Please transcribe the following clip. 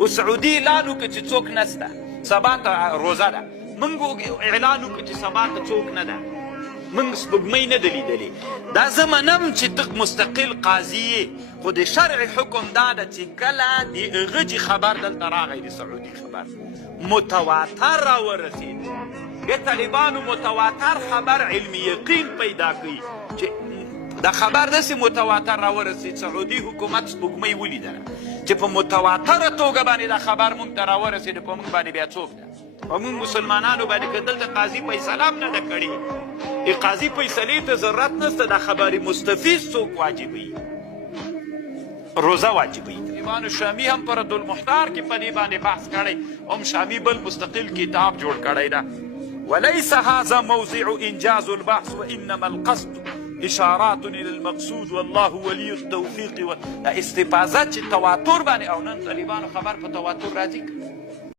او سعودي اعلان وکړه چې څوک نسته، سبا ته روزه ده، موږ اعلان وکړه چې سبا ته څوک نه ده، موږ سپوږمۍ نه ده لیدلې. دا زه منم چې ته مستقل قاضي یې، خو د شرع حکم دا ده چې کله د هغه چې خبر دلته راغی، د سعودي خبر متواتر راورسېد، د طالبانو متواتر خبر علمي یقین پیدا کوي چې دا خبر داسې متواتر راورسېد، سعودي حکومت سپوږمۍ ولیدله، چې په متواتره توګه باندې دا خبر موږ ته راورسېد، په موږ باندې بیا څوک ده؟ په موږ مسلمانانو باندې که دلته قاضي فیصله هم نه ده کړې، د قاضي فیصلې ته ضرورت نشته، دا خبر مستفیض څوک واجبوي؟ روزه واجبوي. امام شامی هم پر رد المحتار کې په دې باندې بحث کړی، هم شامی بل مستقل کتاب جوړ کړی ده. وليس هذا موضع انجاز البحث وانما القصد اشارات الى المقصود والله ولي التوفيق. دا استفاضه چې تواتر باندې، او نن طالبانو خبر په تواتر راځي.